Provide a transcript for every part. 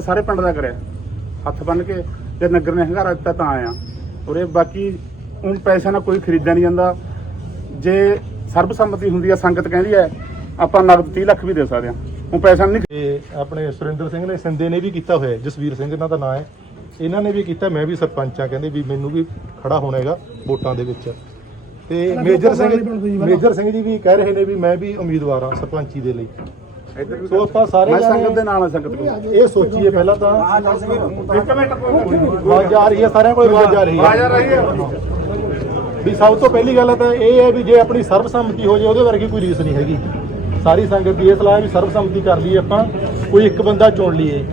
ਸਾਰੇ ਪਿੰਡ ਦਾ ਕਰਿਆ। ਹੱਥ ਬੰਨ ਕੇ ਜੇ ਨਗਰ ਨੇ ਹੰਗਾਰਾ ਦਿੱਤਾ ਤਾਂ ਆਇਆ। ਉਰੇ ਬਾਕੀ ਹੁਣ ਪੈਸਾ ਨਾਲ ਕੋਈ ਖਰੀਦਿਆ ਨਹੀਂ ਜਾਂਦਾ। ਜੇ ਸਰਬਸੰਮਤੀ ਹੁੰਦੀ ਆ ਸੰਗਤ ਕਹਿੰਦੀ ਹੈ ਆਪਾਂ ਨਗਦ 30 ਲੱਖ ਵੀ ਦੇ ਸਕਦੇ ਹਾਂ ਹੁਣ ਪੈਸਾ ਨਹੀਂ ਤੇ ਆਪਣੇ ਸੁਰਿੰਦਰ ਸਿੰਘ ਨੇ ਸਿੰਦੇ ਨੇ ਵੀ ਕੀਤਾ ਹੋਇਆ ਜਸਵੀਰ ਸਿੰਘ ਇਹਨਾਂ ਦਾ ਨਾਂ ਹੈ। ਇਹਨਾਂ ਨੇ ਵੀ ਕੀਤਾ ਮੈਂ ਵੀ ਸਰਪੰਚ ਆ ਕਹਿੰਦੇ ਵੀ ਮੈਨੂੰ ਵੀ ਖੜਾ ਹੋਣਾ ਹੈਗਾ ਵੋਟਾਂ ਦੇ ਵਿੱਚ। ਤੇ ਮੇਜਰ ਸਿੰਘ ਮੇਜਰ ਸਿੰਘ ਜੀ ਵੀ ਕਹਿ ਰਹੇ ਨੇ ਵੀ ਮੈਂ ਵੀ ਉਮੀਦਵਾਰ ਹਾਂ ਸਰਪੰਚੀ ਦੇ ਲਈ। ਸੋ ਆਪਾਂ ਸਾਰੇ ਮੈਂ ਸੰਗਤ ਦੇ ਨਾਲ ਆ ਸੰਗਤ ਕੋਲ। ਇਹ ਸੋਚੀਏ ਪਹਿਲਾਂ ਤਾਂ। ਇੱਕ ਮਿੰਟ ਆਵਾਜ਼ ਆ ਰਹੀ ਹੈ ਸਾਰਿਆਂ ਕੋਲ ਆਵਾਜ਼ ਆ ਰਹੀ ਹੈ। ਆ ਰਹੀ ਹੈ। ਵੀ ਸਭ ਤੋਂ ਪਹਿਲੀ ਗੱਲ ਤਾਂ ਇਹ ਹੈ ਵੀ ਜੇ ਆਪਣੀ ਸਰਬਸੰਮਤੀ ਹੋ ਜਾਏ ਉਹਦੇ ਵਰਗੀ ਕੋਈ ਰੀਸ ਨਹੀਂ ਹੈਗੀ। ਸਾਰੀ ਸੰਗਤ ਦੀ ਇਹ ਸਲਾਹ ਹੈ ਵੀ ਸਰਬਸੰਮਤੀ ਕਰ ਲਈਏ ਆਪਾਂ ਕੋਈ ਇੱਕ ਬੰਦਾ ਚੁਣ ਲਈਏ।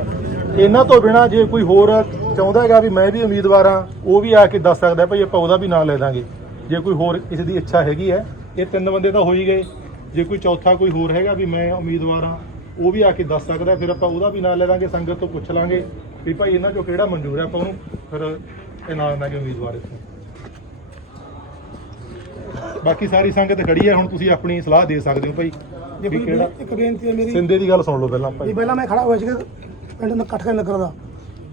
ਇਹਨਾਂ ਤੋਂ ਬਿਨਾ ਜੇ ਕੋਈ ਹੋਰ ਚਾਹੁੰਦਾ ਹੈਗਾ ਵੀ ਮੈਂ ਵੀ ਉਮੀਦਵਾਰ ਹਾਂ ਉਹ ਵੀ ਆ ਕੇ ਦੱਸ ਸਕਦਾ ਭਾਈ ਆਪਾਂ ਉਹਦਾ ਵੀ ਨਾਂ ਲੈ ਦਾਂਗੇ। ਜੇ ਕੋਈ ਹੋਰ ਕਿਸੇ ਦੀ ਇੱਛਾ ਹੈਗੀ ਹੈ ਇਹ ਤਿੰਨ ਬੰਦੇ ਤਾਂ ਹੋ ਹੀ ਗਏ। ਜੇ ਕੋਈ ਚੌਥਾ ਕੋਈ ਹੋਰ ਹੈਗਾ ਵੀ ਮੈਂ ਉਮੀਦਵਾਰ ਹਾਂ ਉਹ ਵੀ ਆ ਕੇ ਦੱਸ ਸਕਦਾ ਫਿਰ ਆਪਾਂ ਉਹਦਾ ਵੀ ਨਾਂ ਲੈ ਦਾਂਗੇ ਸੰਗਤ ਤੋਂ ਪੁੱਛ ਲਾਂਗੇ ਵੀ ਭਾਈ ਇਹਨਾਂ ਚੋਂ ਕਿਹੜਾ ਮਨਜ਼ੂਰ ਹੈ ਆਪਾਂ ਉਹਨੂੰ ਫਿਰ ਇਨਾਮ ਦਾਂਗੇ ਉਮੀਦਵਾਰ ਇੱਥੋਂ ਬਾਕੀ ਸਾਰੀ ਸੰਗਤ ਖੜੀ ਹੈ ਹੁਣ ਤੁਸੀਂ ਆਪਣੀ ਸਲਾਹ ਦੇ ਸਕਦੇ ਹੋ ਭਾਈ ਜੇ ਵੀ ਕਿਹੜਾ ਇੱਕ ਬੇਨਤੀ ਹੈ ਮੇਰੀ ਸਿੰਦੇ ਦੀ ਗੱਲ ਸੁਣ ਲਓ ਪਹਿਲਾਂ ਭਾਈ। ਪਹਿਲਾਂ ਮੈਂ ਖੜਾ ਹੋਇਆ ਸੀਗਾ ਪਿੰਡ ਨੂੰ ਇਕੱਠ ਕੇ ਨਗਰ ਦਾ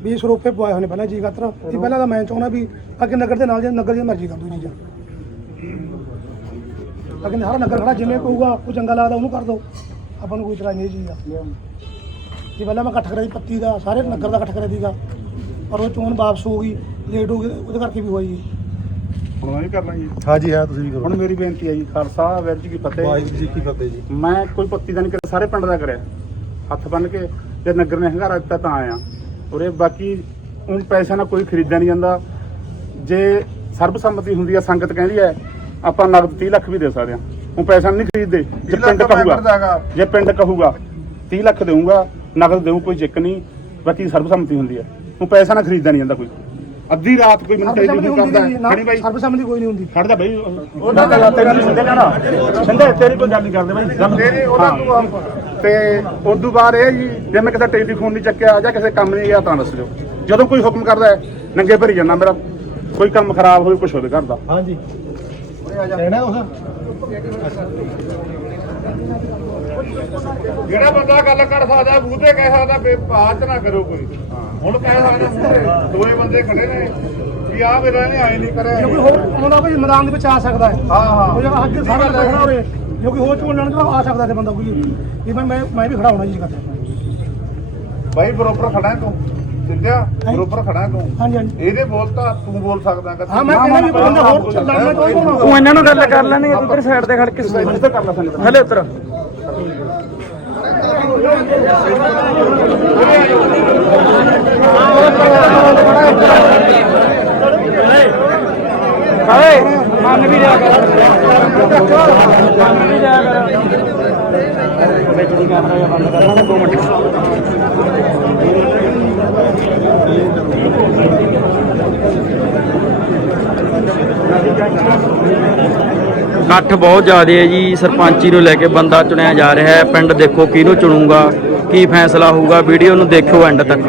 ਵੀ ਇਹ ਸਰੋਪੇ ਪਵਾਏ ਨੇ ਪਹਿਲਾਂ ਜੀ ਖਾਤਰ। ਵੀ ਪਹਿਲਾਂ ਤਾਂ ਮੈਂ ਚਾਹੁੰਦਾ ਵੀ ਅੱਗੇ ਨਗਰ ਦੇ ਨਾਲ ਜੇ ਨਗਰ ਦੀ ਮਰਜ਼ੀ ਕਰ ਦੋ ਜੀ। ਲੇਕਿਨ ਸਾਰਾ ਨਗਰ ਖੜਾ ਜਿਵੇਂ ਕਹੂਗਾ ਕੋਈ ਚੰਗਾ ਲੱਗਦਾ ਉਹਨੂੰ ਕਰ ਦੋ। ਆਪਾਂ ਨੂੰ ਕੋਈ ਇਤਰਾਜ਼ ਨਹੀਂ ਚੀਜ਼ ਦਾ ਜੀ ਪਹਿਲਾਂ ਮੈਂ ਇਕੱਠ ਕਰਿਆ ਸੀ ਪੱਤੀ ਦਾ ਸਾਰੇ ਨਗਰ ਦਾ ਇਕੱਠ ਕਰਿਆ ਸੀਗਾ। ਪਰ ਉਹ ਚੋਣ ਵਾਪਸ ਹੋ ਗਈ ਲੇਟ ਹੋ ਗਈ ਉਹਦੇ ਕਰਕੇ ਵੀ ਹੋਈ। ਜੀ ਹੁਣ ਮੈਂ ਵੀ ਕਰਨਾ ਜੀ। ਹਾਂਜੀ ਹਾਂ ਤੁਸੀਂ ਵੀ ਕਰੋ। ਹੁਣ ਮੇਰੀ ਬੇਨਤੀ ਹੈ ਜੀ ਖਾਲਸਾ ਵੈਰ ਜੀ ਕੀ ਫਤਿਹ। ਵਾਹਿਗੁਰੂ ਜੀ ਕੀ ਫਤਿਹ ਜੀ। ਮੈਂ ਕੋਈ ਪੱਤੀ ਦਾ ਨਹੀਂ ਕਰਿਆ ਸਾਰੇ ਪਿੰਡ ਦਾ ਕਰਿਆ। ਹੱਥ ਬੰਨ ਕੇ ਜੇ ਨਗਰ ਨੇ ਹੰਗਾਰਾ ਦਿੱਤਾ ਤਾਂ ਆਇਆ। ਉਰੇ ਬਾਕੀ ਹੁਣ ਪੈਸਾ ਨਾਲ ਕੋਈ ਖਰੀਦਿਆ ਨਹੀਂ ਜਾਂਦਾ। ਜੇ ਸਰਬਸੰਮਤੀ ਹੁੰਦੀ ਆ ਸੰਗਤ ਕਹਿੰਦੀ ਹੈ ਆਪਾਂ ਨਗਦ 30 ਲੱਖ ਵੀ ਦੇ ਸਕਦੇ ਹਾਂ। ਹੁਣ ਪੈਸਾ ਨਹੀਂ ਖਰੀਦਦੇ ਜੇ ਪਿੰਡ ਕਹੂਗਾ। ਜੇ ਪਿੰਡ ਕਹੂਗਾ 30 ਲੱਖ ਦੇਊਗਾ ਨਗਦ ਦੇਊ ਕੋਈ ਚੈੱਕ ਨਹੀਂ ਬਾਕੀ ਸਰਬਸੰਮਤੀ ਹੁੰਦੀ ਹੈ। ਹੁਣ ਪੈਸਾ ਨਾਲ ਖਰੀਦਿਆ ਨਹੀਂ ਜਾਂਦਾ ਕੋਈ। ਅੱਧੀ ਰਾਤ ਕੋਈ ਮੈਨੂੰ ਟੈਲੀਫੋਨ ਕਰਦਾ ਖੜੀ ਬਾਈ। ਸਰਬਸੰਮਤੀ ਕੋਈ ਨਹੀਂ ਹੁੰਦੀ। ਖੜ ਜਾ ਬਈ। ਉਹਨਾਂ ਦਾ ਤੇਰੀ ਸੰਦੇ ਨਾ। ਸੰਦੇ ਤੇਰੀ ਕੋਈ ਗੱਲ ਨਹੀਂ ਕਰਦੇ ਬਈ। ਗੱਲ ਤੇਰੀ ਉਹਨਾਂ ਤੋਂ ਤੇ ਉਦੋਂ ਬਾਅਦ ਇਹ ਜੀ ਜੇ ਮੈਂ ਕਿਸੇ ਟੈਲੀਫੋਨ ਨਹੀਂ ਚੱਕਿਆ ਜਾਂ ਕਿਸੇ ਕੰਮ ਨਹੀਂ ਗਿਆ ਤਾਂ ਦੱਸ ਦਿਓ। ਜਦੋਂ ਕੋਈ ਹੁਕਮ ਕਰਦਾ ਹੈ ਨੰਗੇ ਭਰੀ ਜਾਂਦਾ ਮੇਰਾ। ਕੋਈ ਕੰਮ ਖਰਾਬ ਹੋਵੇ ਕੁਛ ਹੋਵੇ ਘਰ ਦਾ। ਹਾਂਜੀ। ਲੈਣਾ ਉਸ ਜਿਹੜਾ ਬੰਦਾ ਗੱਲ ਕਰ ਸਕਦਾ ਮੂੰਹ ਤੇ ਕਹਿ ਸਕਦਾ ਬੇ ਬਾਤ ਨਾ ਕਰੋ ਕੋਈ। ਹੁਣ ਕਹਿ ਸਕਦਾ ਦੋਏ ਬੰਦੇ ਖੜੇ ਨੇ। ਵੀ ਆ ਮੇਰਾ ਨੇ ਆਏ ਨਹੀਂ ਕਰਿਆ। ਜੇ ਕੋਈ ਹੋਰ ਆਉਂਦਾ ਕੋਈ ਮੈਦਾਨ ਦੇ ਵਿੱਚ ਆ ਸਕਦਾ ਹੈ। ਹਾਂ ਹਾਂ। ਉਹ ਜਗ੍ਹਾ ਅੱਗੇ ਸਾਰਾ ਬੰਦਾ ਖੜਾ ਹੋਵੇ ਜੋ ਕੋਈ ਹੋਰ ਚੋਣ ਲੈਣ ਤੋਂ ਆ ਸਕਦਾ ਤੇ ਬੰਦਾ ਕੋਈ ਵੀ। ਮੈਂ ਮੈਂ ਵੀ ਖੜਾ ਹੋਣਾ ਜੀ ਕਰਦੇ ਬਾਈ ਬਰੋਬਰ ਖੜਾ ਹੈ ਤੂੰ। ਸਿੰਧਿਆ ਬਰੋਬਰ ਖੜਾ ਤੂੰ। ਹਾਂਜੀ ਹਾਂਜੀ। ਇਹਦੇ ਬੋਲ ਤਾਂ ਤੂੰ ਬੋਲ ਸਕਦਾ ਕਿ ਹਾਂ ਮੈਂ ਕਹਿੰਦਾ ਵੀ ਕੋਈ ਬੰਦਾ ਹੋਰ ਲੜਨਾ ਚਾਹੁੰਦਾ ਉਹ ਇਹਨਾਂ ਨੂੰ ਗੱਲ ਕਰ ਲੈਣਗੇ ਤੂੰ ਤੇਰੀ ਸਾਈਡ ਤੇ ਖੜ ਕੇ ਇੱਧਰ ਕਰ ਲੈ ਸੰਗਤ ਹਲੇ ਉਤਰ। ਹਾਏ ਮੰਨ ਵੀ ਲਿਆ ਕਰ। ਮੰਨ ਵੀ ਲਿਆ ਕਰ। ਦੀ ਕੈਮਰਾ ਬੰਦ ਕਰਨਾ ਦੋ ਮਿੰਟ। ਇਕੱਠ ਬਹੁਤ ਜ਼ਿਆਦਾ ਹੈ ਜੀ, ਸਰਪੰਚੀ ਨੂੰ ਲੈ ਕੇ ਬੰਦਾ ਚੁਣਿਆ ਜਾ ਰਿਹਾ ਹੈ, ਪਿੰਡ ਦੇਖੋ ਕਿਹਨੂੰ ਚੁਣੂਗਾ, ਕੀ ਫੈਸਲਾ ਹੋਊਗਾ, ਵੀਡੀਓ ਨੂੰ ਦੇਖਿਓ ਐਂਡ ਤੱਕ।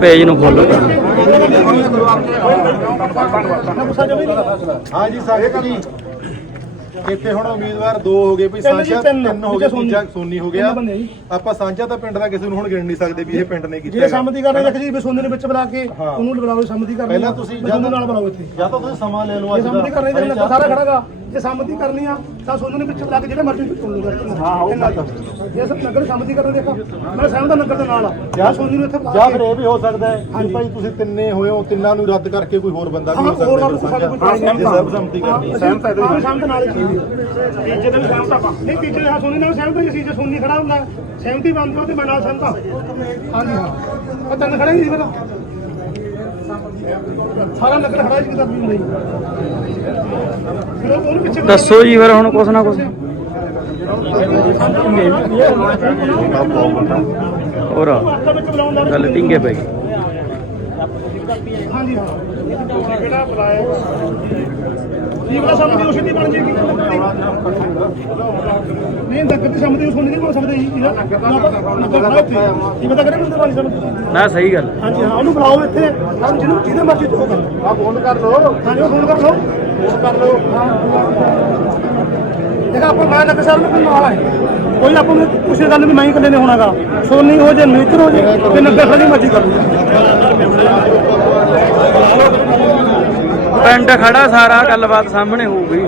ਪੇਜ ਨੂੰ ਫੋਲੋ ਕਰੋ। ਹਾਂਜੀ ਸੰਗਤ ਜੀ। ਇੱਥੇ ਹੁਣ ਉਮੀਦਵਾਰ ਦੋ ਹੋ ਗਏ ਵੀ ਸਾਂਝਾ ਤਿੰਨ। ਹੋ ਗਏ ਸੋਨੀ। ਦੂਜਾ ਸੋਨੀ ਹੋ ਗਿਆ। ਆਪਾਂ ਸਾਂਝਾ ਤਾਂ ਪਿੰਡ ਦਾ ਕਿਸੇ ਨੂੰ ਹੁਣ ਗਿਣ ਨਹੀਂ ਸਕਦੇ ਵੀ ਇਹ ਪਿੰਡ ਨੇ ਕੀਤਾ ਜੇ ਸੰਮਤੀ ਕਰਨਾ ਦੇਖ ਜੀ ਵੀ ਸੋਨੇ ਦੇ ਵਿੱਚ ਬੁਲਾ ਕੇ। ਉਹਨੂੰ ਬੁਲਾਓ ਸੰਮਤੀ ਕਰਨੀ ਪਹਿਲਾਂ ਤੁਸੀਂ ਵੀ ਸੋਨੂੰ ਨਾਲ ਬੁਲਾਓ ਇੱਥੇ ਜਾਂ ਤਾਂ ਤੁਸੀਂ ਸਮਾਂ ਲੈ ਲਓ ਅੱਜ ਸੰਮਤੀ ਕਰਨੀ ਦਾ ਤੇ ਸਾਰਾ ਖੜਾਗਾ ਜੇ ਸੰਮਤੀ ਕਰਨੀ ਆ ਤਾਂ ਸੋਨੂੰ ਦੇ ਵਿੱਚ ਬੁਲਾ ਕੇ ਜਿਹੜੇ ਮਰਜ਼ੀ ਚੁਣ ਲਓ ਹਾਂ ਉਹ ਜੇ ਸਭ ਨਗਰ ਸੰਮਤੀ ਕਰਨ ਦੇਖੋ ਮੈਂ ਸਹਿਮਤ ਹਾਂ ਨਗਰ ਦੇ ਨਾਲ ਆ। ਜਾਂ ਸੋਨੂੰ ਨੂੰ ਇੱਥੇ ਬੁਲਾ ਜਾਂ ਫਿਰ ਇਹ ਵੀ ਹੋ ਸਕਦਾ ਹੈ ਕਿ ਭਾਈ ਤੁਸੀਂ ਤਿੰਨੇ ਹੋਏ ਹੋ ਤਿੰਨਾਂ ਨੂੰ ਰੱਦ ਕਰਕੇ ਕੋਈ ਹੋਰ ਬੰਦਾ ਵੀ ਹੋ ਹਾਂ, ਸਕਦਾ ਨਾਲ ਹੈ ਜੇ ਸਰਬਸੰਮਤੀ ਕਰਨੀ ਹੈ ਸਹਿਮਤ ਹੈ ਹਾਂ ਸਹਿਮਤ ਨਾਲ ਹੀ ਤੀਜੇ ਦੇ ਵੀ ਸਹਿਮਤ ਆਪਾਂ। ਨਹੀਂ ਤੀਜੇ ਦੇ ਹਾਂ ਸੋਨੀ ਨਾਲ ਸਹਿਮਤ ਹੀ ਸੀ ਜੇ ਸੋਨੀ ਖੜਾ ਹੁੰਦਾ ਸਹਿਮਤੀ ਬਣਦੀ ਉਹ ਤੇ ਮੈਂ ਨਾਲ ਸਹਿਮਤ ਹਾਂ। ਹਾਂਜੀ ਹਾਂ। ਉਹ ਤਿੰਨ ਖੜੇ ਹੀ ਸੀ ਪਹਿਲਾਂ ਸਾਰਾ ਨਗਰ ਖੜਾ ਸੀ ਕਿਤਾਬੀ ਹੁੰਦੀ ਫਿਰ ਉਹ- ਉਹਨੂੰ ਪਿੱਛੇ ਬੁਲਾ ਕੇ- ਦੱਸੋ ਜੀ ਫਿਰ ਹੁਣ ਕੁਛ ਨਾ ਕੁਛ। ਹੋਰ। ਗੱਲ ਢਿੰਗੇ ਪੈ ਗਈ। ਹਾਂਜੀ ਹਾਂ। ਕਿਹੜਾ ਬੁਲਾਇਆ? ਇਹ ਬੜਾ ਸਮਝੀ ਉਸੇ ਦੀ ਬਣ ਜੇਗੀ ਨਹੀਂ ਨਗਰ ਦੀ ਸਮਝੀ ਉਸ ਨਹੀਂ ਬਣ ਸਕਦੇ ਜੀ ਇਹਦਾ ਨਗਰ ਖੜਾ ਉੱਥੇ ਇਹ ਪਤਾ ਕਰੇ ਬੰਦੇ ਬਣ ਸਮਝੀ ਨਾ ਸਹੀ ਗੱਲ। ਹਾਂਜੀ ਹਾਂ ਉਹਨੂੰ ਬੁਲਾਓ ਇੱਥੇ। ਹਾਂ ਜਿਹਨੂੰ ਜਿਹਦੇ ਮਰਜ਼ੀ ਤੋਂ ਕਰ। ਆ ਫੋਨ ਕਰ ਲੋ ਹਾਂਜੀ ਫੋਨ ਕਰ ਲਓ। ਫੋਨ ਕਰ ਲੋ ਦੇਖ ਆਪਾਂ ਮੈਂ ਲੱਗ ਸਾਹਿਬ ਨੂੰ ਨਾਲ ਆਏ। ਕੋਈ ਆਪਾਂ ਨੂੰ ਕਿਸੇ ਗੱਲ ਵੀ ਮੈਂ ਇਕੱਲੇ ਨੇ ਹੋਣਾਗਾ। ਸੋਨੀ ਹੋ ਜੇ ਮੇਜਰ ਹੋ ਜੇ ਤੇ ਨੱਬੇ ਖੜੀ ਮਰਜ਼ੀ ਕਰ ਪਿੰਡ ਖੜਾ ਸਾਰਾ ਗੱਲਬਾਤ ਸਾਹਮਣੇ ਹੋਊਗੀ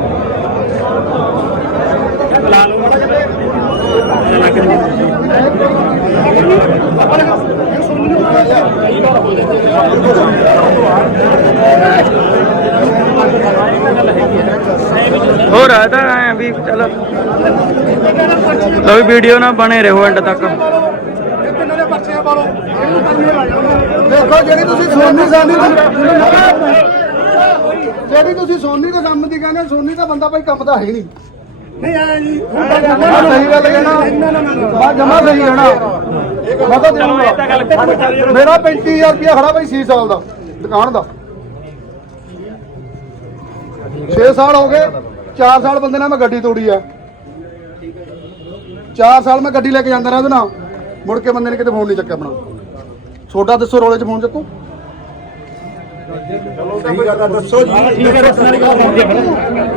ਹੋਰ ਆ ਵੀ ਚਲ ਲੋ ਵੀਡੀਓ ਨਾ ਬਣੇ ਰਹੋ ਐਂਡ ਤੱਕ। ਦੇ ਦੇਖੋ ਜਿਹੜੀ ਤੁਸੀਂ ਸੋਨੀ ਸਾਨੀ ਜਿਹੜੀ ਤੁਸੀਂ ਸੋਨੀ ਦੇ ਕੰਮ ਦੀ ਕਹਿੰਦੇ ਸੋਨੀ ਦਾ ਬੰਦਾ ਭਾਈ ਕੰਮ ਤਾਂ ਹੈ ਨਹੀਂ। ਨਹੀਂ ਆਇਆ ਜੀ ਸਹੀ ਗੱਲ ਕਹਿਣਾ ਬਾ ਜਮਾ ਸਹੀ ਕਹਿਣਾ ਮੈਂ ਤਾਂ ਮੇਰਾ 35000 ਰੁਪਇਆ ਖੜਾ ਭਾਈ 6 ਸਾਲ ਦਾ ਦੁਕਾਨ ਦਾ। 6 ਸਾਲ ਹੋ ਗਏ। 4 ਸਾਲ ਬੰਦੇ ਨਾਲ ਮੈਂ ਗੱਡੀ ਤੋੜੀ ਆ। 4 ਸਾਲ ਮੈਂ ਗੱਡੀ ਲੈ ਕੇ ਜਾਂਦਾ ਰਿਹਾ ਉਹਦੇ ਨਾਲ। ਮੁੜ ਕੇ ਬੰਦੇ ਨੇ ਕਿਤੇ ਫੋਨ ਨਹੀਂ ਚੱਕਿਆ ਆਪਣਾ। ਛੋਟਾ ਦੱਸੋ ਰੋਲੇ 'ਚ ਫੋਨ ਚੱਕੋ।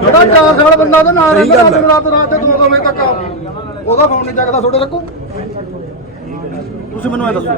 ਜਿਹੜਾ 4 ਸਾਲ ਬੰਦਾ ਉਹਦੇ ਨਾਲ ਰਹਿੰਦਾ ਰਾਤ ਰਾਤ ਦੇ 2 ਵਜੇ ਤੱਕ ਉਹਦਾ ਫੋਨ ਨਹੀਂ ਚੱਕਦਾ ਛੋਟੇ ਚੱਕੋ ਤੁਸੀਂ ਮੈਨੂੰ ਇਹ ਦੱਸੋ।